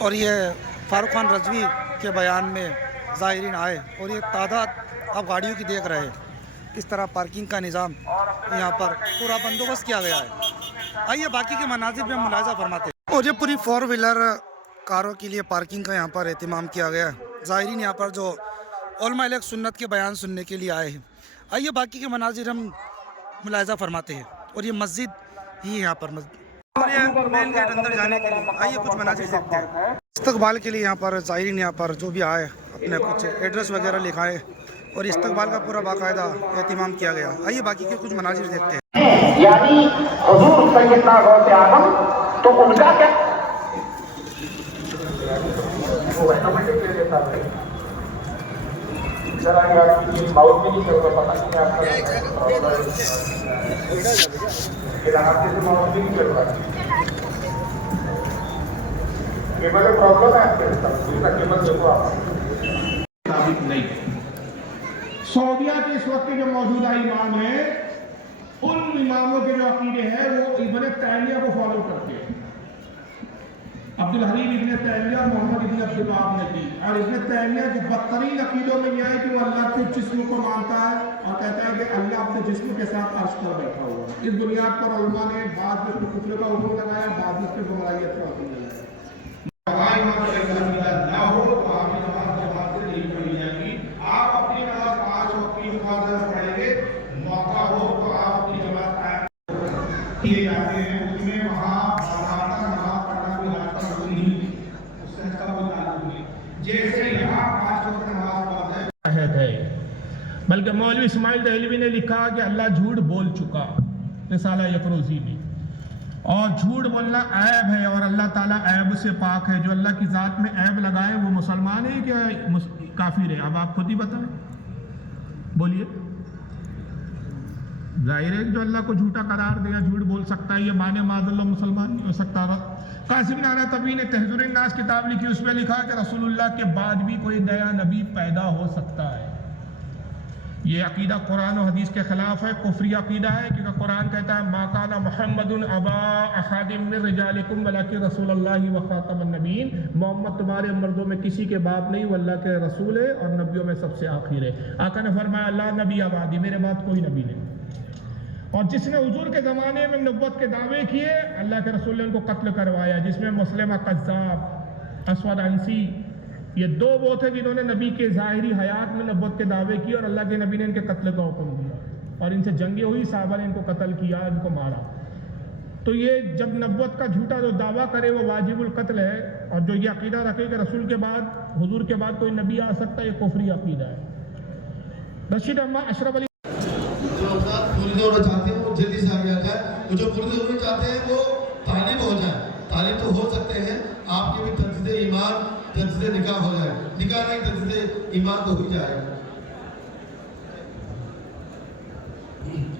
اور یہ فاروق خان رضوی کے بیان میں زائرین آئے اور یہ تعداد آپ گاڑیوں کی دیکھ رہے ہیں، کس طرح پارکنگ کا نظام یہاں پر پورا بندوبست کیا گیا ہے۔ آئیے باقی کے مناظر میں ملاحظہ فرماتے ہیں۔ اور یہ پوری 4 ویلر کاروں کے لیے پارکنگ کا یہاں پر اہتمام کیا گیا ہے۔ زائرین یہاں پر جو علماء اہل سنت کے بیان سننے کے لیے آئے ہیں، آئیے باقی کے مناظر ہم ملاحظہ فرماتے ہیں۔ اور یہ مسجد ہی یہاں پر اور یہ مین گیٹ اندر جانے کے لیے آئیے کچھ مناظر دیکھتے ہیں۔ استقبال کے لیے یہاں پر زائرین یہاں پر جو بھی آئے اپنے کچھ ایڈریس وغیرہ لکھائے اور استقبال کا پورا باقاعدہ اہتمام کیا گیا۔ آئیے باقی کے کچھ مناظر دیکھتے ہیں۔ یعنی حضور سیدنا غوث اعظم تو ان کا کیا سعودیہ کے اس وقت کے جو موجودہ امام ہیں، ان اماموں کے جو عقیدے ہیں وہ ابن تیمیہ کو فالو کرتے ہیں۔ عبدالحلیم ابن تیمیہ محمد ابن عبدالوہاب نے کی، اور ابن تیمیہ کے بدترین عقیدوں میں یہ ہے کہ وہ اللہ کے جسم کو مانتا ہے اور کہتا ہے کہ اللہ اپنے جسم کے ساتھ عرش پر بیٹھا ہوا ہے۔ اس بنیاد پر علماء نے بعض میں کفر کا حکم لگایا، بعض میں گمراہیت کا حکم لگایا۔ نہ ہو تو آپ کی نماز جماعت سے نہیں پڑھی جائے گی۔ آپ اپنی نماز 5 وقت کی نماز پڑھیں گے، موقع ہو تو آپ اپنی جماعت کیے جاتے ہیں۔ اس میں وہاں باقاعدہ نماز پڑھنا بھی راستہ نہیں ہے، اس سے اس کا کوئی تعلق نہیں۔ جیسے یہاں 5 وقت نماز پڑھنا ہے، بلکہ مولوی اسماعیل دہلوی نے لکھا کہ اللہ جھوٹ بول چکا رسالہ یکروزی میں، اور جھوٹ بولنا عیب ہے اور اللہ تعالیٰ عیب سے پاک ہے۔ جو اللہ کی ذات میں عیب لگائے وہ مسلمان ہے کہ کافر ہے؟ اب آپ خود ہی بتائیں، بولیے۔ ظاہر ہے کہ جو اللہ کو جھوٹا قرار دیا، جھوٹ بول سکتا ہے، یہ مانے معاذ اللہ مسلمان نہیں ہو سکتا۔ قاسم نانا تبی نے تحذیر الناس کتاب لکھی، اس میں لکھا کہ رسول اللہ کے بعد بھی کوئی نیا نبی پیدا ہو سکتا ہے۔ یہ عقیدہ قرآن و حدیث کے خلاف ہے، کفری عقیدہ ہے، کیونکہ قرآن کہتا ہے ما کان محمد ابا احد من رجالکم ولکن رسول اللہ و خاتم النبیین، محمد تمہارے مردوں میں کسی کے باپ نہیں، وہ اللہ کے رسول ہے اور نبیوں میں سب سے آخر ہے۔ آقا نے فرمایا لا نبی بعدی، میرے بعد کوئی نبی نہیں۔ اور جس نے حضور کے زمانے میں نبوت کے دعوے کیے، اللہ کے رسول نے ان کو قتل کروایا، جس میں مسلمہ قذاب، اسود عنسی، یہ 2 وہ تھے جنہوں نے نبی کے ظاہری حیات میں نبوت کے دعوے کیے اور اللہ کے نبی نے ان کے قتل کا حکم دیا، اور ان سے جنگیں ہوئی، صحابہ نے ان کو قتل کیا، ان کو مارا۔ تو یہ جب نبوت کا جھوٹا جو دعویٰ کرے وہ واجب القتل ہے، اور جو یہ عقیدہ رکھے کہ رسول کے بعد، حضور کے بعد کوئی نبی آ سکتا ہے، یہ کفری عقیدہ ہے۔ رشید احمد اشرف علی جو افراد پوری ہونا چاہتے ہیں وہ جلدی سے آگے آ جائے، وہ جو پوری ہونا چاہتے ہیں وہ طالب ہو جائے۔ طالب تو ہو سکتے ہیں، آپ کے بھی تجدید ایمان، تجدید نکاح ہو جائے، نکاح نہیں تجدید ایمان تو ہی جائے۔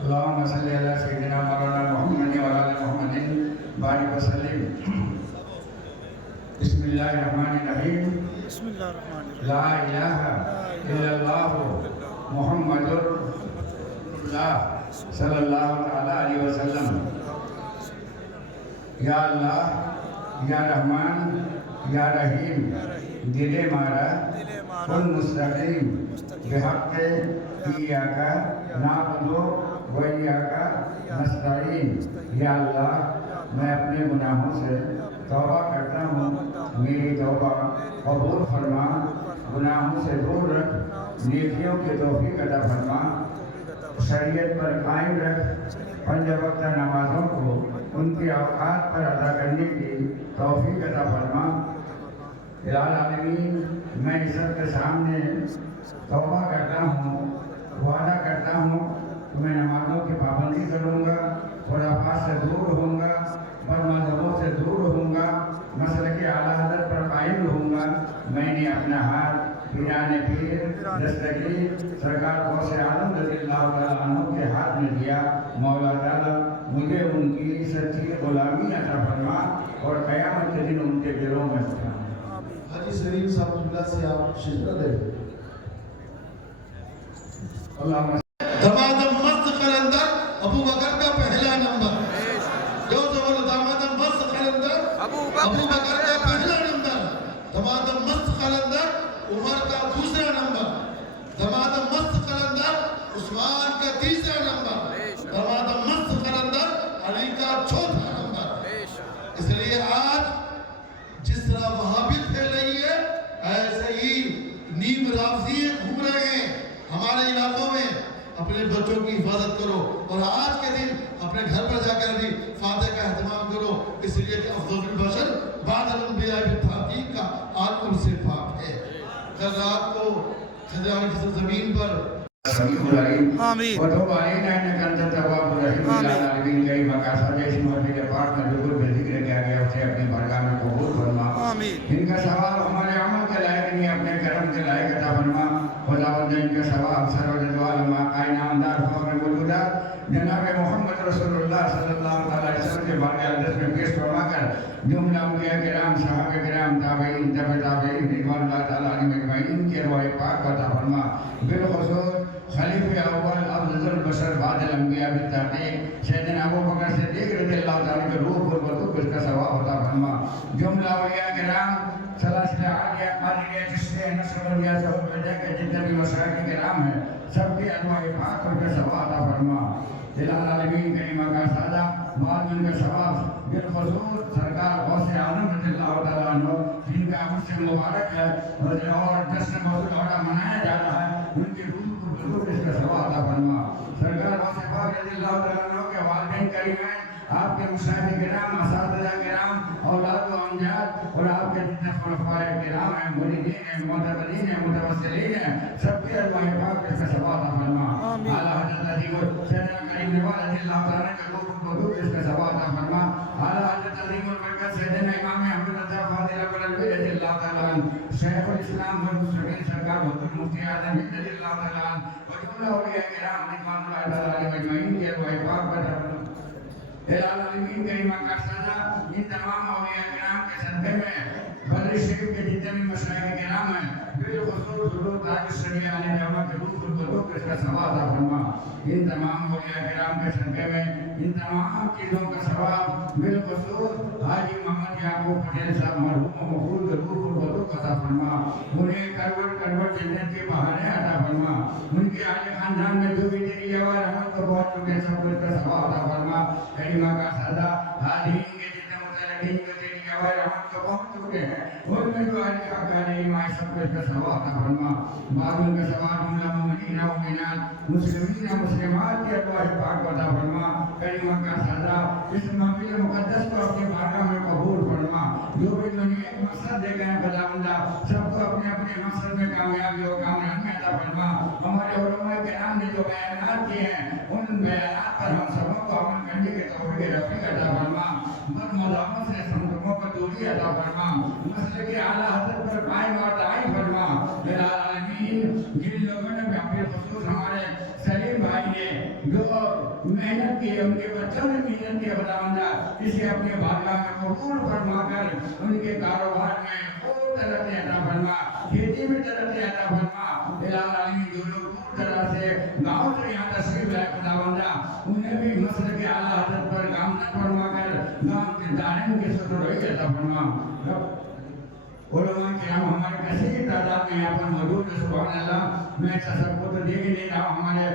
اللہم صلی علی سیدنا مولانا محمد و علی محمد بارک وسلم۔ بسم اللہ الرحمن الرحیم۔ بسم اللہ الرحمن الرحیم۔ لا الہ الا اللہ محمد اللہ صلی اللہ تعالی علیہ وسلم۔ یا اللہ، یا رحمان، یا رحیم، دل مارا کن مستقیم بحق ایاکا نعبد و ایاکا نستعین۔ یا اللہ، میں اپنے گناہوں سے توبہ کرتا ہوں، میری توبہ قبول فرما، گناہوں سے دور رکھ، نیکیوں کی توفیق عطا فرما، شریعت پر قائم رکھ، 5 وقت نمازوں کو ان کے اوقات پر ادا کرنے کی توفیق عطا فرما۔ العالمین، میں اس سب کے سامنے توبہ کرتا ہوں، وعدہ کرتا ہوں کہ میں نمازوں کی پابندی کروں گا، خرافات سے دور ہوں گا، بد مذہبوں سے دور ہوں گا، مسلک اعلیٰ حضرت پر قائم رہوں گا۔ میں نے اپنا ہاتھ پیران پیر دستگیر سرکار غوث اعظم رضی اللہ تعالیٰ عنہ کے ہاتھ میں دیا۔ مولا تعالیٰ مجھے ان کی سچی غلامی عطا فرما اور قیامت کے دن ان کے گروہ میں اٹھا۔ حاجی سلیم صاحب اللہ سے آپ شکر دیں۔ اللہم دمادم مست قلندر ابو بکر کا پہلا نمبر، جو دمادم مست قلندر ابو بکر کا پہلا نمبر۔ طرح وہابیت پھیل رہی ہے ایسے ہی نیم رافضی گھوم رہے ہیں ہمارے علاقوں میں. اپنے بچوں کی حفاظت کرو اور آج کے دن اپنے گھر پر جا کر بھی فاتح کا اہتمام کرو, اس لیے کہ افضل البشر بعد الانبیاء بالتحقیق کا عالم سے پاک ہے. کل رات کو خضران کی زمین پر آمین. وتوب علينا انك انت التواب الرحيم. العالمین کئی مقاصد اس محفل پاک میں بالکل بے ذکر کیا گیا, اسے اپنی بارگاہ میں قبول فرما. آمین. ان کا ثواب ہمارے عمل کے لائق نہیں, اپنے کرم کے لائق عطا فرما. خداوند ان کا ثواب سرور العالم کائنات فخر موجودات جناب محمد رسول اللہ صلی اللہ علیہ وسلم کے بارگاہ اقدس میں پیش فرما کر جملہ انبیاء کرام, صحابہ کرام, تابعین, تبع تابعین, رضوان اللہ تعالی علیہم اجمعین کی ارواح پاک کا عطا فرما. بالخصوص خلیفہ اول افضل البشر بعد الانبیاء بالتحقیق سیدنا ابو بکر صدیق رضی اللہ تعالی کے روح قربت اس کا ثواب عطا فرما. جملہ اولیاء کرام سلاسل عالیہ قادریہ چشتیہ نقشبندیہ صحب بدہ کے جتنے بھی مشاہد کرام ہیں سب کی ارواح پاک کا ثواب عطا فرما. العالمین کریمہ کا سادہ بعد ان کا ثواب بالخصوص سرکار غوث اعظم رضی اللہ تعالیٰ عنہ جن کا عمر سے مبارک ہے اور جشن موضوع بڑا منایا جا رہا ہے, ان کی روح کو بالکل اس کا ثواب عطا فرما. سرکار غوث پاک رضی اللہ تعالیٰ عنہ کے والدین کریمین, آپ کے مشاہد کرام, اساتذہ کرام, اولاد و امجاد اور آپ کے جتنے خلفاء کرام ہیں, مریدین ہیں, معتقدین ہیں, متوسلین ہیں, سب کی ارواح پاک اس کا ثواب عطا فرما. اعلیٰ حضرت عظیم سیدنا کریم نواز رضی اللہ تعالیٰ کے روح کو اس کا ثواب عطا فرما. اعلیٰ حضرت عظیم البرکت سیدنا امام احمد رضا فاضل بلالوی رضی اللہ تعالیٰ عنہ, شیخ الاسلام والمسلمین سرکار حضرت مفتی اعظم رضی اللہ تعالیٰ عنہ اور جملہ اولیاء کرام رضوان اللہ تعالیٰ علیہم اجمعین کی ارواح پاک کا عطا فرما. العالمین کریمہ کا سادہ ان تمام اولیاء کرام کے صدقے میں بدر شریف کے جتنے بھی مشاہد کرام ہیں بالخصوص حضور تاج الشریعہ علیہ رحمہ کے روح القدس اس کا ثواب عطا فرما. ان تمام اولیاء کرام کے صدقے میں ان تمام چیزوں کا ثواب بالخصوص حاجی محمد یعقوب پٹیل صاحب مرحوم مقبول کے روح القدس عطا فرما. انہیں کروڑ کروڑ جنت کے بہانے عطا فرما. ان کے اہل خاندان میں جو بھی تیری جوار رحمت کو پہنچ چکے سب کو اس کا ثواب عطا فرما. کریمہ کا سادہ حاضرین کے جتنے متعلقین کو تیری جوار رحمت کو پہنچ چکے ہیں ان میں جو اہل حقان ایمان سب کو اس کا ثواب عطا فرما. بعد ان کا ثواب جملہ مومنین و مومنات مسلمین و مسلمات کی ارواح پاک کو عطا فرما. کریمہ کا سادہ اس محفل مقدس کو اپنی بارگاہ میں قبول فرما. جو بھی دنیا ایک مقصد دے گئے ہیں خداوندہ سب کو اپنے اپنے مقصد میں کامیابی و کامرانی عطا فرما. ہمارے علماء کرام نے جو بیانات کیے ہیں ان بیانات پر ہم سبوں کو عمل کرنے کے توفیق رفیق عطا فرما. بد مذاہبوں سے سمجھوں کو دوری عطا فرما. مسئلے کے اعلیٰ حضرت پر قائم اور دائم فرما. العالمین جن لوگوں نے بالخصوص ہمارے سلیم بھائی نے جو محنت کی, ان کے بچوں نے محنت کی خداوندہ اسے اپنے بارگاہ میں قبول فرما کر ان کے کاروبار میں خوب ترقی عطا فرما, کھیتی میں ترقی عطا فرما. العالمین جو لوگ دور دراز سے گاؤں سے یہاں تشریف لائے خداوندہ انہیں بھی مسئلے کے اعلیٰ حضرت پر گامزن فرما کر گاؤں کے دارین کے ستروئی عطا فرما. علماء کرام ہمارے کثیر تعداد میں یہاں پر موجود ہے. سبحان اللہ, میں سب کو تو دیکھ نہیں رہا ہوں. ہمارے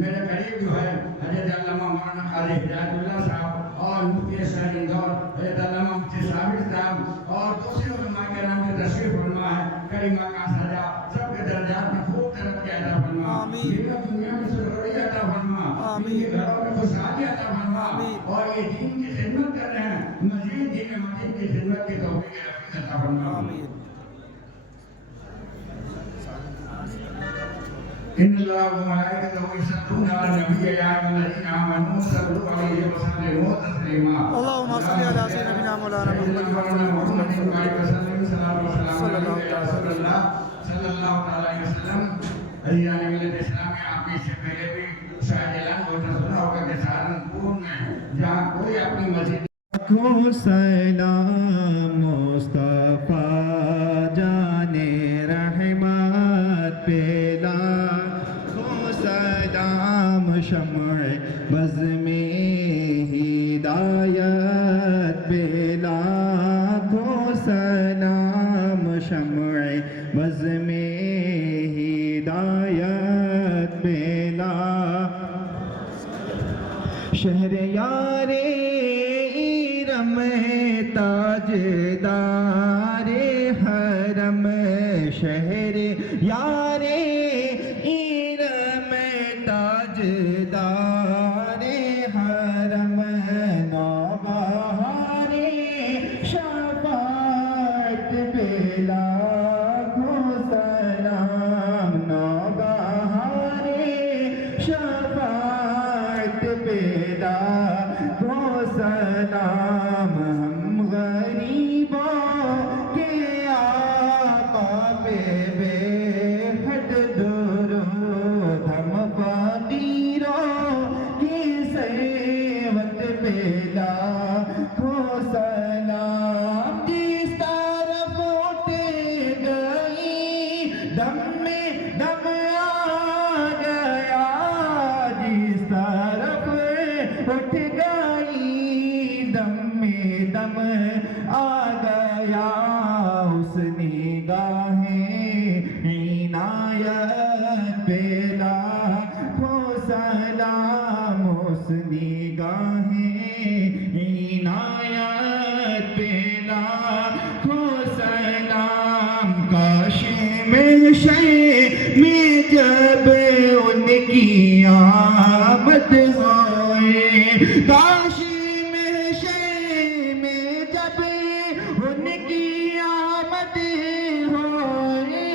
میرے قریب جو ہے حضرت علامہ مولانا قاضی ہدایت اللہ صاحب اور مفتی شہر اندور حضرت علامہ مفتی ثابت صاحب اور دوسرے علماء کرام کے تشریف فرما ہے. کریمہ کا سادہ سب کے درجات میں خوب ترقی عطا فرما. دنیا میں سرخوری عطا فرما. ان کے گھروں میں خوشحالی عطا فرما. اور یہ دین کی خدمت کر رہے ہیں, مزید دین مزید کی خدمت کی توفیق رفیق عطا فرما. ان اللہ و ملائکتہ یصلون علی النبی یا ایھا الذین آمنوا صلوا علیہ وسلموا تسلیما. اللهم صل على سيدنا مولانا محمد محمد وسلم صلی اللہ علیہ وسلم. عزیزان ملت اسلامی, آپ نے اس سے پہلے بھی شاید اعلان ہوتا سنا ہوگا کہ سہارنپور میں جہاں کوئی اپنی مسجد کو سلام مصطفیٰ جانے رحمت پیلا کو سلام شمع بز میں ہدایت پیلا کو سلام شمع بز میں ہدایت پیلا. شہر یار تاجدار حرم شہر یارے ایرم تاجدار حرم نوبہار شفاعت بلا سلام نوبہار شفاعت بلا سلام ہم غریبوں کے آقا پہ بے حد درود ہم فقیروں کی سیوت پہ لاکھوں سلام جس طرف اٹھ گئی دم میں دم آ گیا جس طرف اٹھ گئی دم میں دم آ گیا اس نگاہیں عنایت پہ لاکھوں سلام اس نگاہیں عنایت پہ لاکھوں سلام کاش میں جب ان کی آمد ہوئے کاش میں جب ان کی آمد ہوئے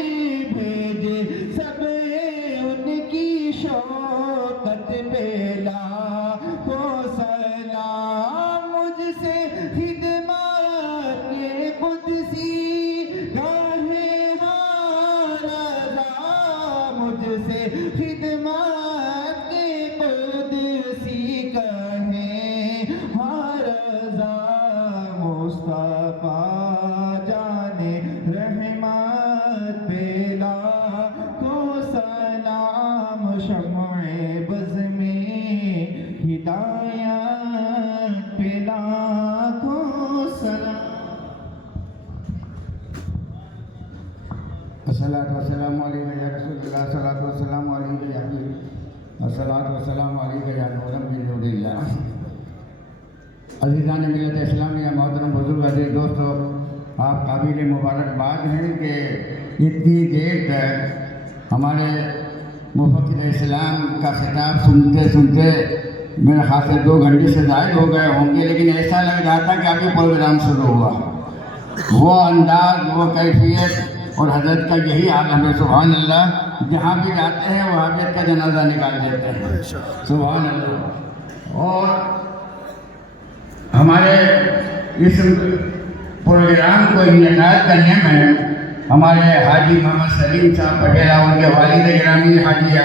بھیجے سب ان کی شوقت پہ لاکھوں سلام مجھ سے خدمات کے قدسی گاہے رضا مجھ سے خدمات کے قدسی کہیں رضا مصطفیٰ جانے رحمت پہ لاکھوں سلام شمع بز میں ہدایت پہ لاکھوں سلام الصلاۃ والسلام علیکہ یا رسول اللہ الصلاۃ والسلام علیکہ یا حبیب الصلاۃ والسلام علیکہ یا نور من نور اللہ عزیزان ملت اسلامیہ محترم بزرگ عزیز دوستو آپ قابل مبارکباد ہیں کہ اتنی دیر تک ہمارے مفکر اسلام کا خطاب سنتے سنتے میرے خیال سے 2 گھنٹے سے زائد ہو گئے ہوں گے لیکن ایسا لگ رہا تھا کہ ابھی پروگرام شروع ہوا وہ انداز وہ کیفیت اور حضرت کا یہی حال ہمیں سبحان اللہ جہاں بھی جاتے ہیں وہ حضرت کا جنازہ نکال دیتے ہیں سبحان اللہ اور ہمارے اس پروگرام کو انعقاد کرنے میں ہمارے حاجی محمد سلیم صاحب پٹیل اور ان کے والد گرامی حاجی